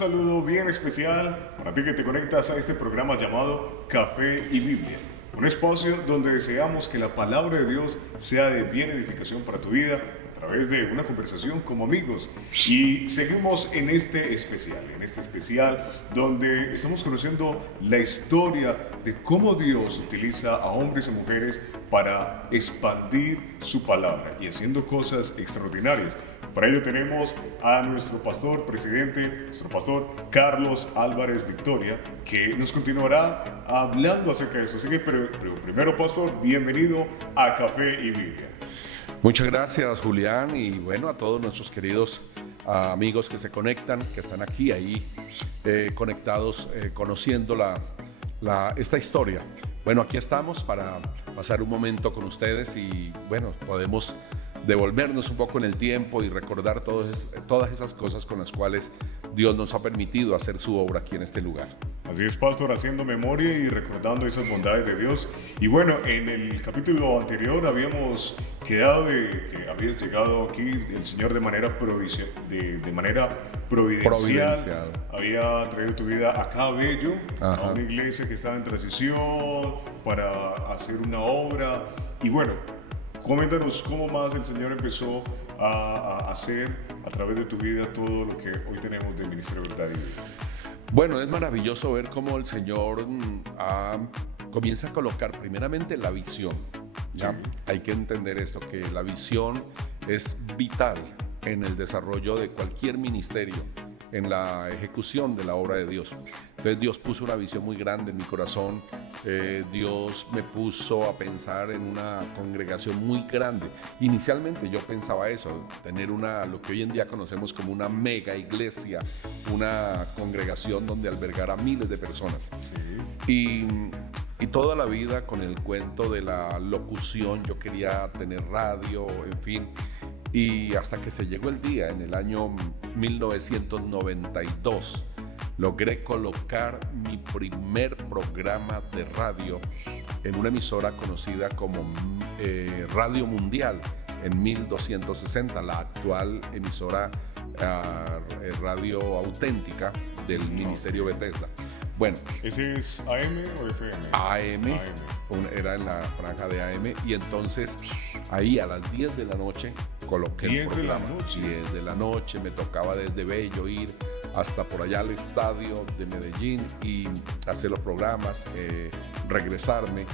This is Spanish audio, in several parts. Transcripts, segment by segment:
saludo bien especial para ti que te conectas a este programa llamado Café y Biblia. Un espacio donde deseamos que la palabra de Dios sea de bien edificación para tu vida a través de una conversación como amigos. Y seguimos en este especial donde estamos conociendo la historia de cómo Dios utiliza a hombres y mujeres para expandir su palabra y haciendo cosas extraordinarias. Para ello tenemos a nuestro pastor presidente, nuestro pastor Carlos Álvarez Victoria, que nos continuará hablando acerca de eso. Así que, pero primero, pastor, bienvenido a Café y Biblia. Muchas gracias, Julián, y bueno, a todos nuestros queridos amigos que se conectan, que están aquí, conectados, conociendo esta historia. Bueno, aquí estamos para pasar un momento con ustedes y bueno, podemos devolvernos un poco en el tiempo y recordar todas esas cosas con las cuales Dios nos ha permitido hacer su obra aquí en este lugar. Así es, pastor, haciendo memoria y recordando esas bondades de Dios. Y bueno, en el capítulo anterior habíamos quedado de que había llegado aquí el Señor de manera providencial. Había traído tu vida acá a Bello, a una iglesia que estaba en transición para hacer una obra. Y bueno, coméntanos cómo más el Señor empezó a hacer a través de tu vida todo lo que hoy tenemos del Ministerio de Verdad y Vida. Bueno, es maravilloso ver cómo el Señor comienza a colocar primeramente la visión. ¿Ya? Sí. Hay que entender esto, que la visión es vital en el desarrollo de cualquier ministerio, en la ejecución de la obra de Dios. Entonces Dios puso una visión muy grande en mi corazón. Dios me puso a pensar en una congregación muy grande. Inicialmente yo pensaba eso, tener lo que hoy en día conocemos como una mega iglesia, una congregación donde albergara miles de personas. Sí. Y toda la vida con el cuento de la locución, yo quería tener radio, en fin. Y hasta que se llegó el día, en el año 1992, logré colocar mi primer programa de radio en una emisora conocida como Radio Mundial en 1260, la actual emisora Radio Auténtica del Ministerio Bethesda. Bueno, ¿ese es AM o FM? AM. Era en la franja de AM, y entonces ahí a las 10 de la noche coloqué el programa. 10 de la noche, me tocaba desde Bello ir hasta por allá al estadio de Medellín y hacer los programas, regresarme.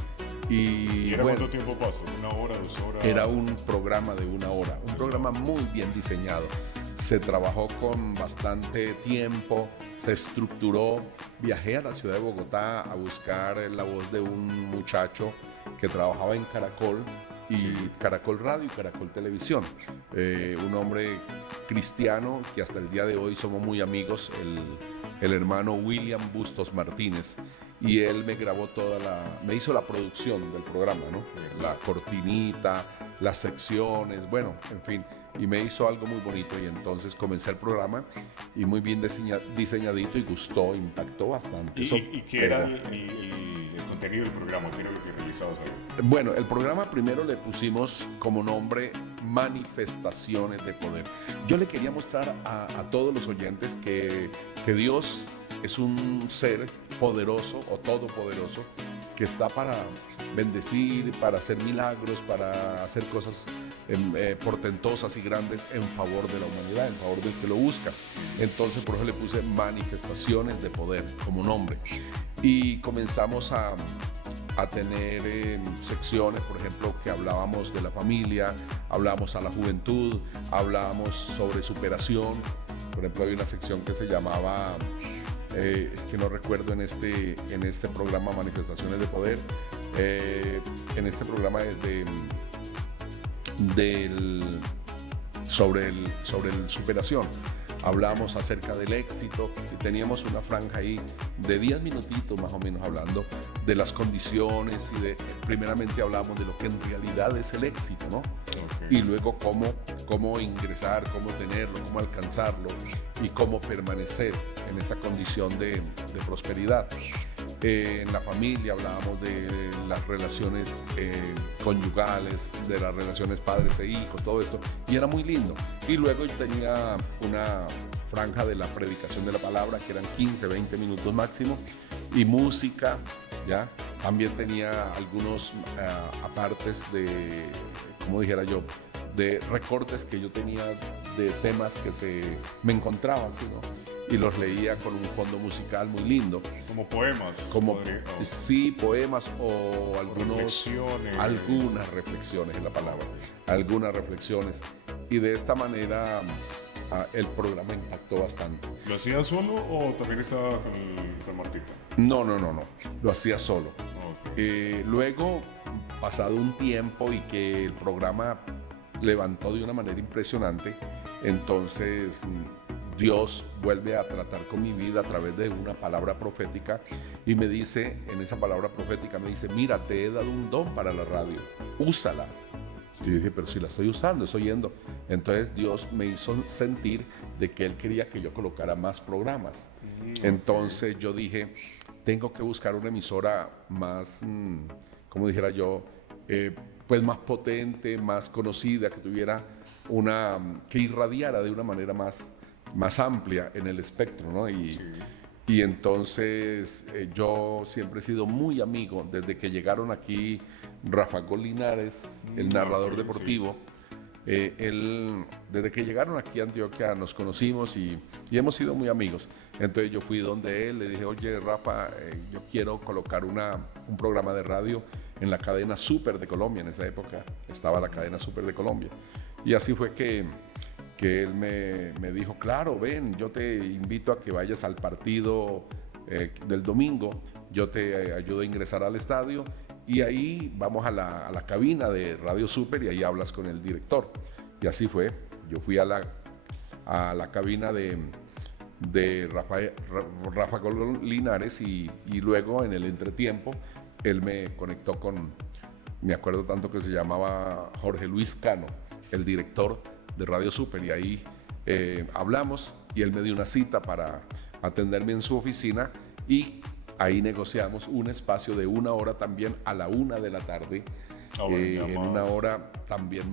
¿Y era cuánto tiempo pasó? ¿1 hora, 2 horas? Era un programa de 1 hora, un programa muy bien diseñado. Se trabajó con bastante tiempo, se estructuró. Viajé a la ciudad de Bogotá a buscar la voz de un muchacho que trabajaba en Caracol, y Caracol Radio y Caracol Televisión. Un hombre cristiano que hasta el día de hoy somos muy amigos, el hermano William Bustos Martínez. Y él me grabó me hizo la producción del programa, ¿no? La cortinita, las secciones, bueno, en fin. Y me hizo algo muy bonito, y entonces comencé el programa y muy bien diseñadito, y gustó, impactó bastante. ¿Y qué era el contenido del programa? ¿Qué era lo que realizabas ahí? Bueno, el programa primero le pusimos como nombre Manifestaciones de Poder. Yo le quería mostrar a todos los oyentes que Dios es un ser poderoso o todopoderoso que está para bendecir, para hacer milagros, para hacer cosas portentosas y grandes en favor de la humanidad, en favor del que lo busca. Entonces por eso le puse Manifestaciones de Poder como nombre. Y comenzamos a tener secciones, por ejemplo, que hablábamos de la familia, hablábamos a la juventud, hablábamos sobre superación. Por ejemplo, hay una sección que se llamaba, es que no recuerdo en este programa Manifestaciones de Poder, en este programa sobre el superación. Hablábamos acerca del éxito y teníamos una franja ahí de 10 minutitos más o menos hablando de las condiciones y primeramente hablábamos de lo que en realidad es el éxito, ¿no? Okay. Y luego cómo ingresar, cómo tenerlo, cómo alcanzarlo y cómo permanecer en esa condición de prosperidad. En la familia hablábamos de las relaciones conyugales, de las relaciones padres e hijos, todo esto, y era muy lindo. Y luego yo tenía franja de la predicación de la palabra, que eran 15, 20 minutos máximo, y música, ¿ya? También tenía algunos apartes de, como dijera yo, de recortes que yo tenía de temas que me encontraba, ¿sí, no? Y los leía con un fondo musical muy lindo. Como poemas. Sí, poemas o reflexiones. Algunas reflexiones es la palabra, algunas reflexiones. Y de esta manera el programa impactó bastante. ¿Lo hacía solo o también estaba con Martita? No, lo hacía solo. Okay. Luego, pasado un tiempo y que el programa levantó de una manera impresionante, entonces Dios vuelve a tratar con mi vida a través de una palabra profética y me dice, en esa palabra profética me dice, mira, te he dado un don para la radio, úsala. Y yo dije, pero si la estoy usando, estoy yendo. Entonces Dios me hizo sentir de que Él quería que yo colocara más programas. Entonces yo dije, tengo que buscar una emisora más, como dijera yo, pues más potente, más conocida, que tuviera que irradiara de una manera más amplia en el espectro, ¿no? Y entonces yo siempre he sido muy amigo, desde que llegaron aquí Rafa Linares, el narrador deportivo, desde que llegaron aquí a Antioquia nos conocimos y hemos sido muy amigos. Entonces yo fui donde él, le dije, oye Rafa, yo quiero colocar un programa de radio en la cadena Super de Colombia. En esa época estaba la cadena Super de Colombia. Y así fue que él me dijo, claro, ven, yo te invito a que vayas al partido del domingo, yo te ayudo a ingresar al estadio y ahí vamos a la cabina de Radio Super y ahí hablas con el director. Y así fue, yo fui a la cabina de Rafa Linares y luego en el entretiempo él me conectó me acuerdo tanto que se llamaba Jorge Luis Cano, el director de Radio Super, y ahí hablamos y él me dio una cita para atenderme en su oficina y ahí negociamos un espacio de 1 hora también a la 1 de la tarde, en una hora también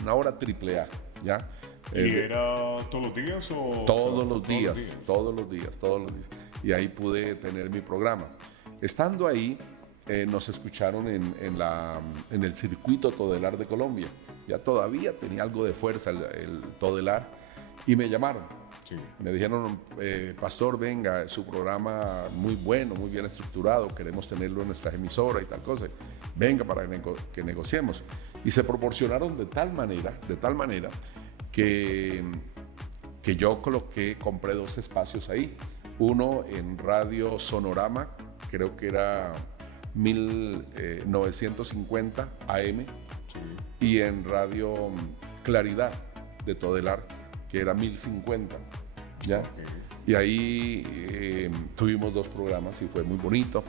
una hora triple A, ¿ya? ¿Y era todos los días o...? Todos los días. Y ahí pude tener mi programa. Estando ahí, nos escucharon en el circuito Todelar de Colombia. Ya todavía tenía algo de fuerza el Todelar y me llamaron. Sí. Me dijeron, pastor, venga, su programa muy bueno, muy bien estructurado, queremos tenerlo en nuestras emisoras y tal cosa. Venga para que negociemos. Y se proporcionaron de tal manera que yo compré 2 espacios ahí. Uno en Radio Sonorama, creo que era 1950 AM, Sí. y en Radio Claridad de Todelar, que era 1050, ¿ya? Okay. Y ahí tuvimos 2 programas y fue muy bonito.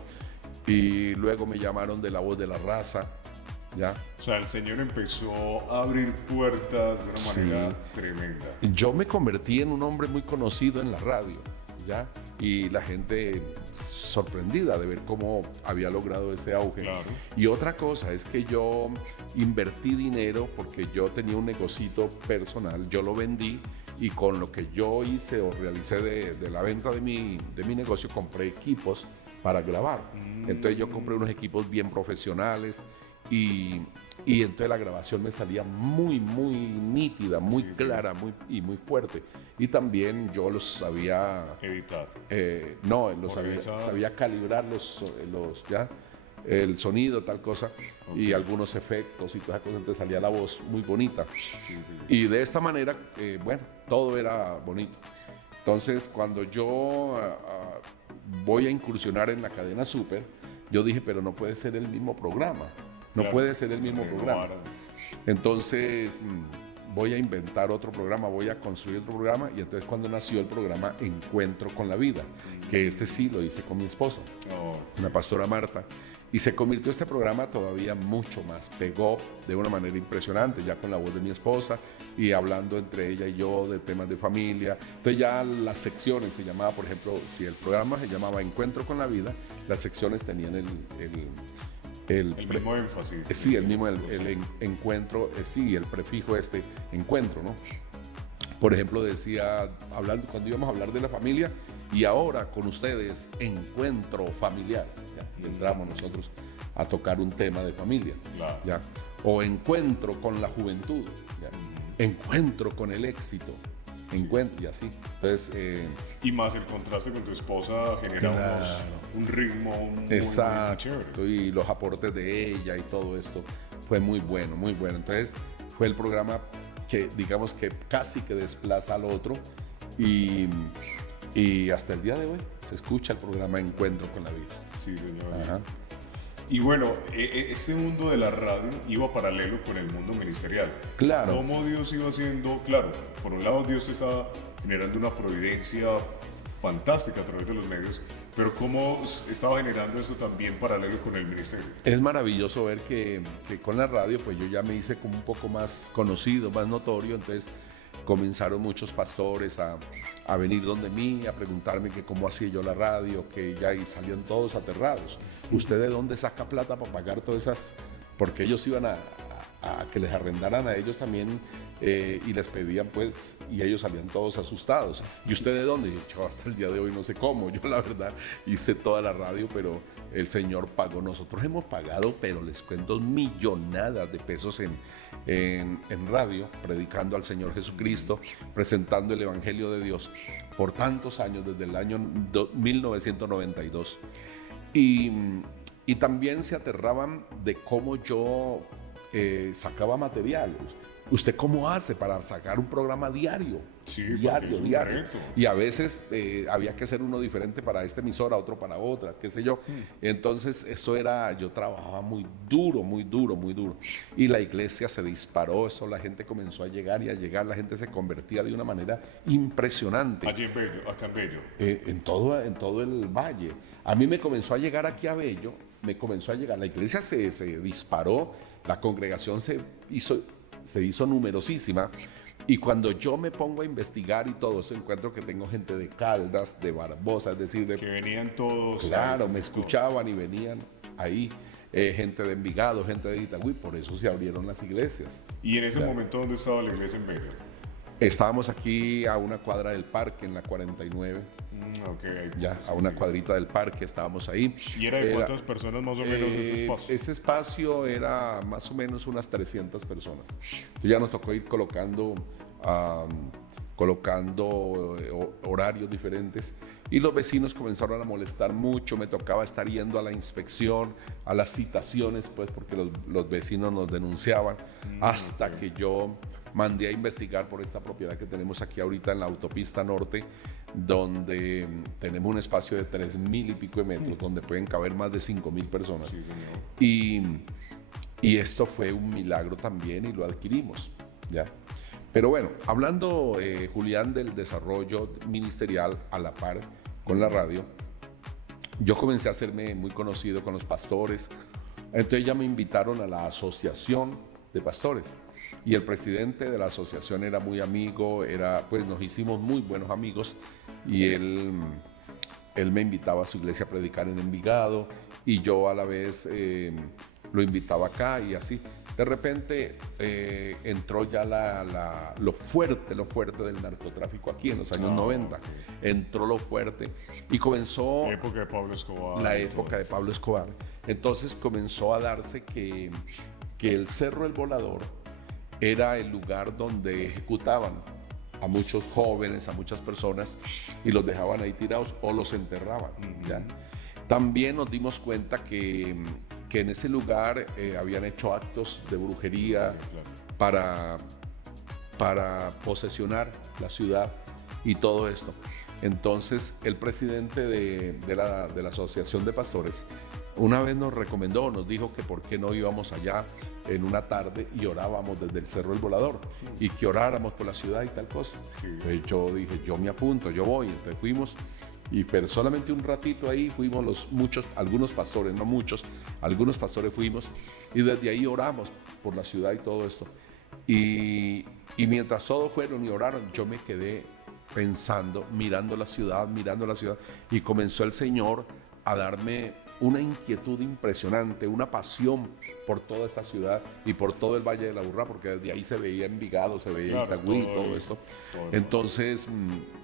Y luego me llamaron de La Voz de la Raza, ¿ya? O sea, el Señor empezó a abrir puertas de una manera tremenda. Yo me convertí en un hombre muy conocido en la radio, ¿ya? Y la gente sorprendida de ver cómo había logrado ese auge. Claro. Y otra cosa es que yo invertí dinero porque yo tenía un negocito personal, yo lo vendí y con lo que yo hice o realicé de la venta de mi negocio compré equipos para grabar. Entonces yo compré unos equipos bien profesionales y entonces la grabación me salía muy nítida, muy clara, muy fuerte. Y también yo los sabía... Editar. Sabía calibrar el sonido, tal cosa, y algunos efectos y todas esas cosas, entonces salía la voz muy bonita. Sí. Y de esta manera, todo era bonito. Entonces, cuando yo voy a incursionar en la cadena Super, yo dije, pero no puede ser el mismo programa. No puede ser el mismo programa. Entonces, voy a inventar otro programa, voy a construir otro programa. Y entonces cuando nació el programa Encuentro con la Vida, que sí lo hice con mi esposa, una pastora Marta. Y se convirtió este programa todavía mucho más, pegó de una manera impresionante, ya con la voz de mi esposa y hablando entre ella y yo de temas de familia. Entonces ya las secciones se llamaba, por ejemplo, si el programa se llamaba Encuentro con la Vida, las secciones tenían el mismo énfasis. Sí, el mismo, el encuentro, sí, el prefijo encuentro, ¿no? Por ejemplo, decía, hablando, cuando íbamos a hablar de la familia, y ahora con ustedes, encuentro familiar. ¿Ya? Y entramos nosotros a tocar un tema de familia. Claro. ¿Ya? O encuentro con la juventud. ¿Ya? Encuentro con el éxito. Encuentro y así. Entonces, y más el contraste con tu esposa genera claro, un ritmo muy exacto, chévere. y los aportes de ella y todo esto fue muy bueno, muy bueno. Entonces fue el programa que digamos que casi que desplaza al otro y hasta el día de hoy se escucha el programa Encuentro con la Vida. Sí, señor. Ajá. Y bueno, este mundo de la radio iba paralelo con el mundo ministerial. Claro. Cómo Dios iba haciendo, claro, por un lado Dios estaba generando una providencia fantástica a través de los medios, pero cómo estaba generando esto también paralelo con el ministerio. Es maravilloso ver que con la radio pues yo ya me hice como un poco más conocido, más notorio, entonces comenzaron muchos pastores a venir donde mí, a preguntarme que cómo hacía yo la radio, que ya y salían todos aterrados. ¿Usted de dónde saca plata para pagar todas esas? Porque ellos iban a que les arrendaran a ellos también y les pedían pues, y ellos salían todos asustados. ¿Y usted de dónde? Y yo hasta el día de hoy no sé cómo, yo la verdad hice toda la radio, pero el Señor pagó. Nosotros hemos pagado, pero les cuento, millonadas de pesos en radio, predicando al Señor Jesucristo, presentando el Evangelio de Dios por tantos años, desde el año 1992. Y también se aterraban de cómo yo sacaba material. ¿Usted cómo hace para sacar un programa diario? Sí, diario. Reto. Y a veces había que hacer uno diferente para esta emisora, otro para otra, qué sé yo. Entonces eso era, yo trabajaba muy duro, muy duro, muy duro. Y la iglesia se disparó, eso la gente comenzó a llegar y a llegar, la gente se convertía de una manera impresionante. Allí en Bello, acá en Bello. En todo el valle. A mí me comenzó a llegar aquí a Bello, la iglesia se disparó, la congregación se hizo numerosísima. Y cuando yo me pongo a investigar y todo eso, encuentro que tengo gente de Caldas, de Barbosa, es decir, que venían todos. Claro, me escuchaban y venían ahí, gente de Envigado, gente de Itagüí, por eso se abrieron las iglesias. ¿Y en ese momento dónde estaba la iglesia en Bello? Estábamos aquí a una cuadra del parque, en la 49. Okay. Ya, a una cuadrita del parque estábamos ahí. ¿Y era de cuántas personas más o menos ese espacio? Ese espacio era más o menos unas 300 personas. Entonces ya nos tocó ir colocando horarios diferentes y los vecinos comenzaron a molestar mucho. Me tocaba estar yendo a la inspección, a las citaciones, pues porque los vecinos nos denunciaban hasta que yo mandé a investigar por esta propiedad que tenemos aquí ahorita en la autopista norte, donde tenemos un espacio de 3.000 y pico de metros, donde pueden caber más de 5.000 personas. Sí, señor. Y esto fue un milagro también y lo adquirimos, ¿ya? Pero bueno, hablando, Julián, del desarrollo ministerial a la par con la radio, yo comencé a hacerme muy conocido con los pastores. Entonces ya me invitaron a la asociación de pastores. Y el presidente de la asociación era muy amigo, pues nos hicimos muy buenos amigos y él me invitaba a su iglesia a predicar en Envigado y yo a la vez lo invitaba acá y así. De repente entró ya lo fuerte del narcotráfico aquí en los años 90. Entró lo fuerte y comenzó La época de Pablo Escobar. La época de Pablo Escobar. Entonces comenzó a darse que el Cerro El Volador era el lugar donde ejecutaban a muchos jóvenes, a muchas personas y los dejaban ahí tirados o los enterraban. ¿Ya? También nos dimos cuenta que en ese lugar habían hecho actos de brujería para posesionar la ciudad y todo esto. Entonces el presidente de la asociación de pastores una vez nos recomendó, nos dijo que por qué no íbamos allá en una tarde y orábamos desde el Cerro El Volador y que oráramos por la ciudad y tal cosa. Entonces yo dije, yo me apunto, yo voy. Entonces fuimos, pero solamente un ratito ahí fuimos algunos pastores, no muchos, algunos pastores fuimos y desde ahí oramos por la ciudad y todo esto. Y mientras todos fueron y oraron, yo me quedé pensando, mirando la ciudad y comenzó el Señor a darme una inquietud impresionante, una pasión por toda esta ciudad y por todo el Valle de la Aburrá, porque desde ahí se veía Envigado, se veía Itagüí, todo eso. Entonces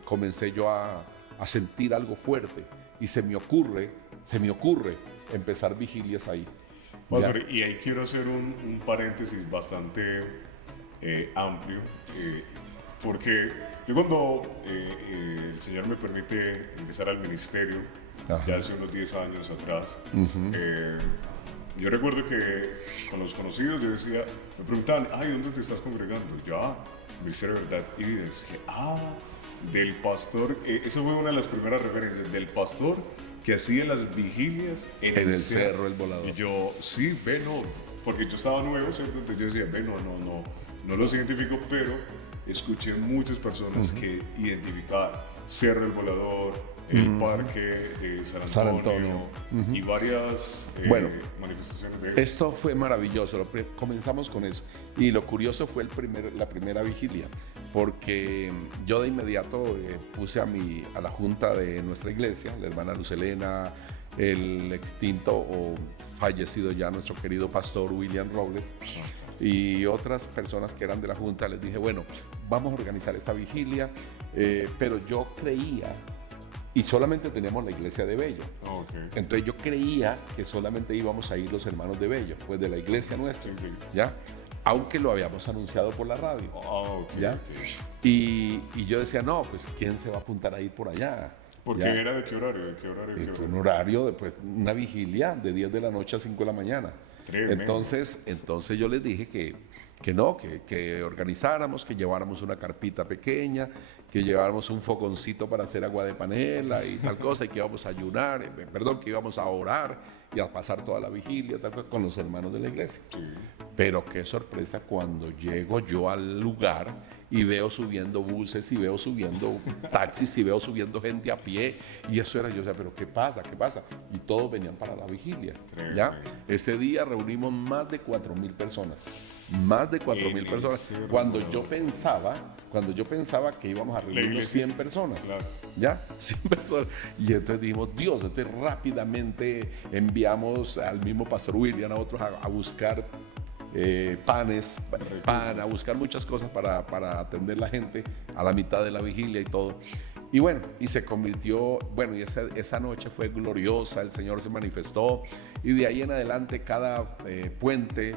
comencé yo a sentir algo fuerte y se me ocurre empezar vigilias ahí. Pastor, y ahí quiero hacer un paréntesis bastante amplio, porque yo cuando el Señor me permite ingresar al ministerio, ya hace unos 10 años atrás, yo recuerdo que con los conocidos yo decía, me preguntaban, ay, ¿dónde te estás congregando? Yo, Ministerio de Verdad y Vida. Dije, del pastor, esa fue una de las primeras referencias, del pastor que hacía las vigilias en el Cerro El Volador. Y yo, sí, no, porque yo estaba nuevo, ¿cierto? Entonces yo decía, no los identifico, pero escuché muchas personas que identificaban Cerro El Volador, el Parque de San Antonio. Y varias manifestaciones de eso. Esto fue maravilloso, comenzamos con eso. Y lo curioso fue la primera vigilia, porque yo de inmediato puse a la junta de nuestra iglesia, la hermana Luz Helena, el extinto o fallecido ya nuestro querido pastor William Robles, y otras personas que eran de la junta. Les dije, bueno, vamos a organizar esta vigilia, pero yo creía, y solamente teníamos la iglesia de Bello. Entonces yo creía que solamente íbamos a ir los hermanos de Bello, pues de la iglesia nuestra, ¿ya? Aunque lo habíamos anunciado por la radio, ¿ya? Y yo decía, no, pues ¿quién se va a apuntar a ir por allá? ¿Porque era de qué horario? Un horario, pues, una vigilia de 10 de la noche a 5 de la mañana. Entonces yo les dije que organizáramos, que lleváramos una carpita pequeña, que lleváramos un fogoncito para hacer agua de panela y tal cosa, y que íbamos a ayunar, que íbamos a orar y a pasar toda la vigilia tal cosa, con los hermanos de la iglesia. Pero qué sorpresa cuando llego yo al lugar y veo subiendo buses, y veo subiendo taxis, y veo subiendo gente a pie, y eso era yo, o sea, pero ¿qué pasa? Y todos venían para la vigilia, ¿ya? Ese día reunimos más de 4,000 personas, cuando yo pensaba que íbamos a reunir 100 personas, ¿ya? 100 personas, y entonces dijimos, Dios, entonces rápidamente enviamos al mismo pastor William, a otros a buscar panes, a buscar muchas cosas para atender la gente a la mitad de la vigilia y todo. Y bueno, y se convirtió, y esa noche fue gloriosa, el Señor se manifestó, y de ahí en adelante cada puente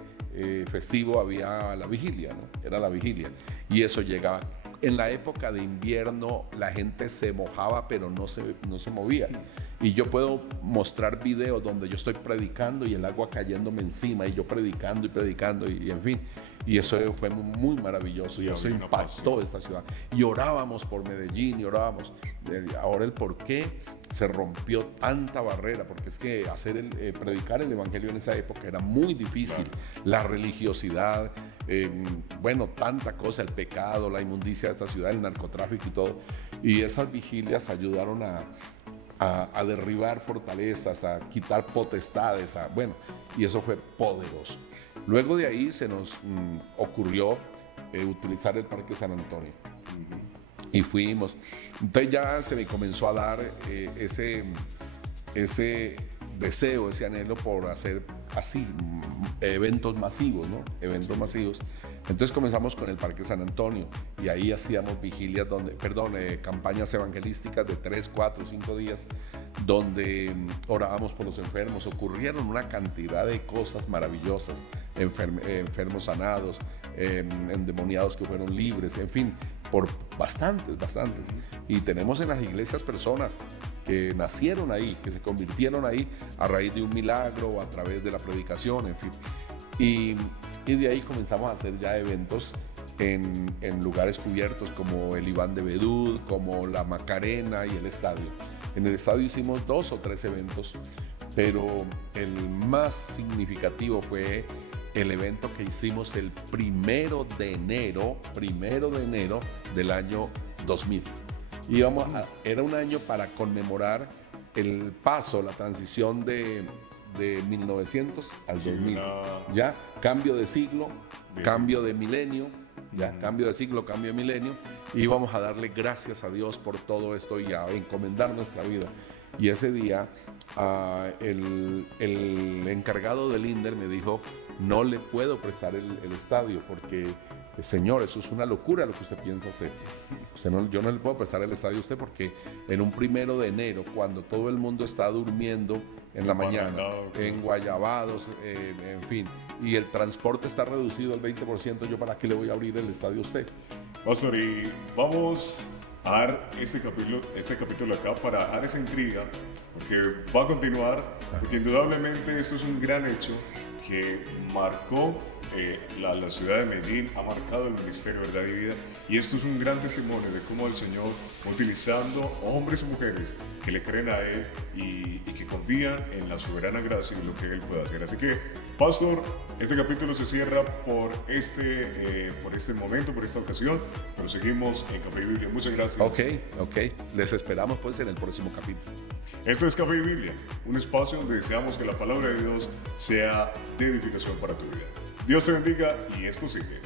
festivo había la vigilia, ¿no? Era la vigilia, y eso llegaba. En la época de invierno la gente se mojaba, pero no se movía. Y yo puedo mostrar videos donde yo estoy predicando y el agua cayéndome encima, y yo predicando y en fin. Y eso fue muy maravilloso, y eso impactó esta ciudad. Y orábamos por Medellín, y orábamos. Ahora el por qué se rompió tanta barrera, porque es que predicar el evangelio en esa época era muy difícil. La religiosidad, tanta cosa, el pecado, la inmundicia de esta ciudad, el narcotráfico y todo. Y esas vigilias ayudaron a derribar fortalezas, a quitar potestades, y eso fue poderoso. Luego de ahí se nos ocurrió utilizar el Parque San Antonio. Y fuimos. Entonces ya se me comenzó a dar ese deseo, ese anhelo por hacer así eventos masivos, ¿no? Eventos masivos. Entonces comenzamos con el Parque San Antonio, y ahí hacíamos vigilias campañas evangelísticas de 3, 4, 5 días, donde orábamos por los enfermos. Ocurrieron una cantidad de cosas maravillosas, enfermos sanados, endemoniados que fueron libres, en fin, por bastantes. Y tenemos en las iglesias personas que nacieron ahí, que se convirtieron ahí a raíz de un milagro o a través de la predicación, en fin. Y de ahí comenzamos a hacer ya eventos en lugares cubiertos como el Iván de Bedú, como la Macarena y el estadio. En el estadio hicimos 2 o 3 eventos, pero el más significativo fue el evento que hicimos el 1 de enero del año 2000. Era un año para conmemorar el paso, la transición de 1900 al 2000, ya, cambio de siglo, cambio de milenio, cambio de siglo, cambio de milenio, y vamos a darle gracias a Dios por todo esto y a encomendar nuestra vida. Y ese día el encargado del INDER me dijo, no le puedo prestar el estadio porque, señor, eso es una locura lo que usted piensa hacer. Yo no le puedo prestar el estadio a usted porque en un 1 de enero, cuando todo el mundo está durmiendo en la mañana, en Guayabados, en fin, y el transporte está reducido al 20%, ¿yo para qué le voy a abrir el estadio a usted? Pastor, y vamos a dar este capítulo acá para dar esa intriga, porque va a continuar, porque indudablemente esto es un gran hecho que marcó la ciudad de Medellín, ha marcado el ministerio Verdad y Vida, y esto es un gran testimonio de cómo el Señor, utilizando hombres y mujeres que le creen a Él y que confían en la soberana gracia y lo que Él puede hacer. Así que, Pastor, este capítulo se cierra por este momento, por esta ocasión, pero seguimos en Café y Biblia. Muchas gracias. Ok. Les esperamos pues en el próximo capítulo. Esto es Café y Biblia, un espacio donde deseamos que la palabra de Dios sea de edificación para tu vida. Dios te bendiga y esto sigue.